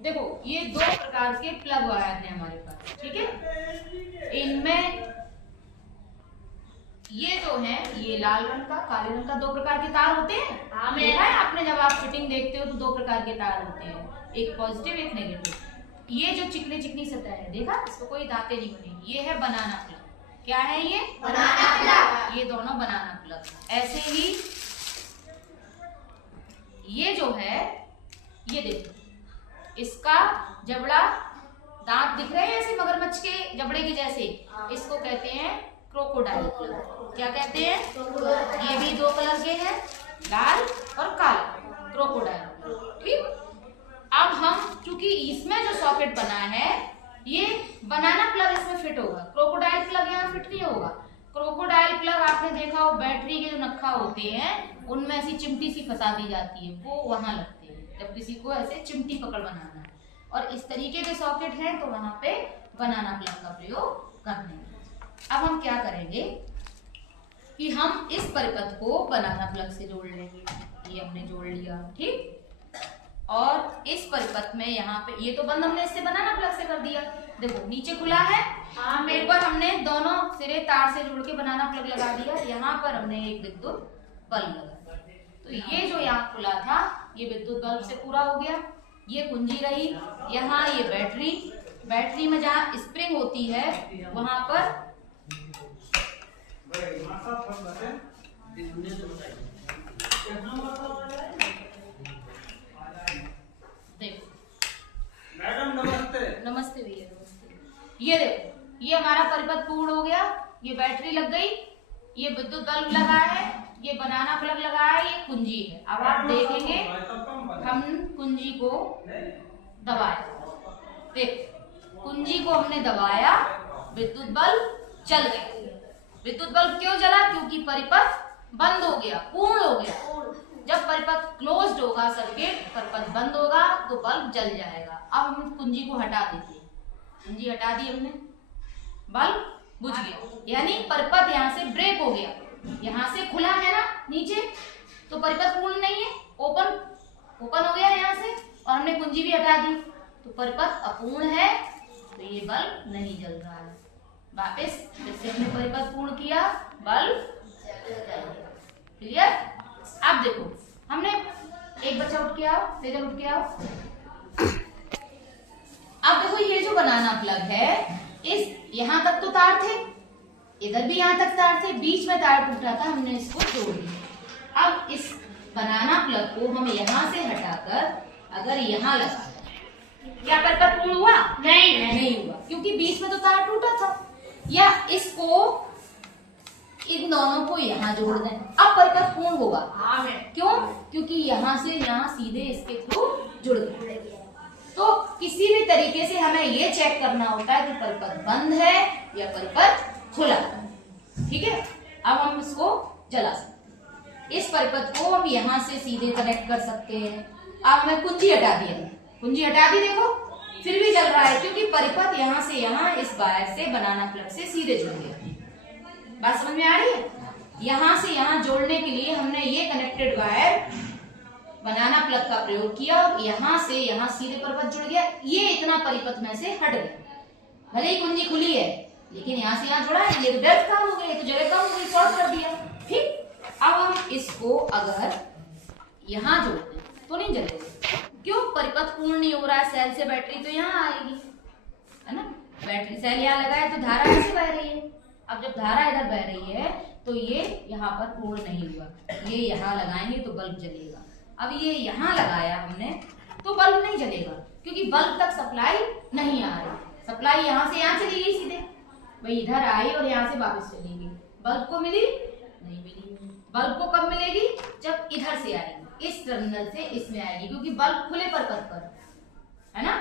देखो ये दो प्रकार के प्लग वायर हैं हमारे पास, ठीक है। इनमें ये जो है ये लाल रंग का, काले रंग का दो प्रकार के तार होते हैं। देखा है आपने, जब आप फिटिंग देखते हो तो दो प्रकार के तार होते हैं, एक पॉजिटिव एक नेगेटिव। ये जो चिकनी चिकनी सतह है, देखा, इसको कोई दांतें नहीं बनेगी, ये है बनाना प्लग। क्या है ये? बनाना प्लग। ये दोनों बनाना प्लग। ऐसे ही ये जो है, ये देखो, इसका जबड़ा, दांत दिख रहे हैं ऐसे मगरमच्छ के जबड़े के जैसे, इसको कहते हैं क्रोकोडाइल प्लग। क्या कहते हैं? ये भी दो कलर के हैं, लाल और काला, क्रोकोडाइल। ठीक। अब हम, चूंकि इसमें जो सॉकेट बना है ये बनाना प्लग इसमें फिट होगा, क्रोकोडाइल प्लग यहाँ फिट नहीं होगा। क्रोकोडाइल प्लग आपने देखा हो, बैटरी के जो नक्खा होते हैं उनमें ऐसी चिमटी सी फंसा दी जाती है, वो वहां लगते हैं जब किसी को ऐसे चिमटी पकड़ बनाना है। और इस तरीके के सॉकेट हैं तो वहां पे बनाना प्लग का प्रयोग करते हैं। अब हम क्या करेंगे कि हम इस परिपथ को बनाना प्लग से जोड़ लेंगे। ये हमने जोड़ लिया, ठीक। और इस परिपथ में यहाँ पे, ये तो बंद हमने इससे बनाना प्लग से कर दिया, देखो नीचे खुला है, ऊपर हमने दोनों सिरे तार से जोड़ के बनाना प्लग लगा दिया, यहाँ पर हमने एक विद्युत बल्ब लगा दिया। तो ये जो यहाँ खुला था ये विद्युत बल्ब से पूरा हो गया। ये कुंजी रही, यहाँ ये बैटरी, बैटरी में जहाँ स्प्रिंग होती है वहां पर देखो, मैडम नमस्ते। नमस्ते भैया, नमस्ते। ये देखो, ये हमारा परिपथ पूर्ण हो गया, ये बैटरी लग गई, ये विद्युत बल्ब लगा है, ये बनाना प्लग लगा है, ये कुंजी है। अब आप देखेंगे हम कुंजी को दबाया, देख कुंजी को हमने दबाया, विद्युत बल्ब चल गया। विद्युत बल्ब क्यों जला? क्योंकि परिपथ बंद हो गया, पूर्ण हो गया। जब परिपथ क्लोज्ड होगा सर्किट, परिपथ बंद होगा तो बल्ब जल जाएगा। अब हम कुंजी को हटा देते हैं, कुंजी हटा दी हमने, बल्ब बुझ गया, यानी परिपथ यहाँ से ब्रेक हो गया। यहाँ से खुला है ना नीचे, तो परिपथ पूर्ण नहीं है, ओपन हो गया यहाँ से, और हमने कुंजी भी हटा दी तो परिपथ अपूर्ण है, तो ये बल्ब नहीं जल रहा है। वापस जैसे हमने परिपथ पूर्ण किया, बल्ब क्लियर। अब देखो, हमने एक बच्चा उठ के आओ, तेजल उठ के आओ। अब देखो, ये जो बनाना प्लग है, इस यहाँ तक तो तार थे, इधर भी यहाँ तक तार थे, बीच में तार टूटा था, हमने इसको जोड़ दिया। अब इस बनाना प्लग को हम यहाँ से हटाकर अगर यहाँ लगा, क्या परिपथ पूर्ण हुआ? नहीं हुआ, क्योंकि बीच में तो तार टूटा था। या इसको, इन दोनों को यहाँ जोड़ दें, अब परिपथ पूर्ण होगा। क्यों? क्योंकि यहाँ से यहाँ सीधे इसके थ्रू जुड़ गया। तो किसी भी तरीके से हमें ये चेक करना होता है कि परिपथ बंद है या परिपथ खुला है, ठीक है। अब हम इसको जला सकते हैं, इस परिपथ को हम यहाँ से सीधे कनेक्ट कर सकते हैं। अब हमें कुंजी हटा दी, कुंजी हटा दी, देखो फिर भी जल रहा है, क्योंकि परिपथ यहाँ से यहाँ इस वायर से, बनाना प्लग से सीधे जुड़ गया। बात समझ में आ रही है? यहाँ से यहाँ जोड़ने के लिए हमने ये कनेक्टेड वायर बनाना प्लग का प्रयोग किया, और यहाँ से यहाँ सीधे परिपथ जुड़ गया। ये इतना परिपथ में से हट गया, भले ही कुंजी खुली है लेकिन यहाँ से यहाँ जुड़ा है, ये तो व्यर्थ काम हो गया, तो जगह कम हो गई, शॉर्ट कर दिया, ठीक। अब हम इसको अगर यहाँ जोड़ दें तो नहीं जलेगा, क्यों? परिपथ पूर्ण नहीं हो रहा है, सेल से बैटरी तो यहाँ आएगी, है ना। बैटरी सेल यहाँ लगा है तो धारा कैसे बह रही है? अब जब धारा इधर बह रही है तो ये यहाँ पर पूर्ण नहीं हुआ, ये यहाँ लगाएंगे तो बल्ब जलेगा। अब ये यहाँ लगाया हमने तो बल्ब नहीं जलेगा, क्योंकि बल्ब तक सप्लाई नहीं आ रही। सप्लाई यहाँ से यहाँ चली गई सीधे, भाई इधर आई और यहाँ से वापस चली गई, बल्ब को मिली? नहीं मिली। बल्ब को कब मिलेगी? जब इधर से आएगी, इस टर्मिनल से इसमें आएगी, क्योंकि बल्ब खुले परिपथ पर है ना।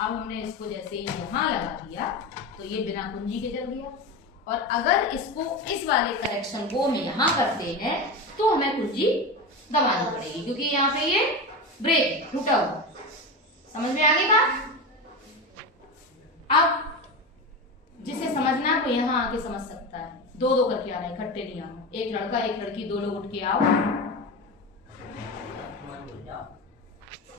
अब हमने इसको जैसे ही यहाँ लगा दिया तो ये बिना कुंजी के जल गया। और अगर इसको, इस वाले कनेक्शन को हम यहाँ करते हैं तो हमें कुंजी दबानी पड़ेगी, क्योंकि यहाँ पे ये ब्रेक टूटा हुआ। समझ में आ गई बात? अब जिसे समझना है वो यहाँ आके समझ सकता है, दो दो करके आ रहा है, इकट्ठे नहीं आओ, एक लड़का एक लड़की, दो लोग उठ के आओ।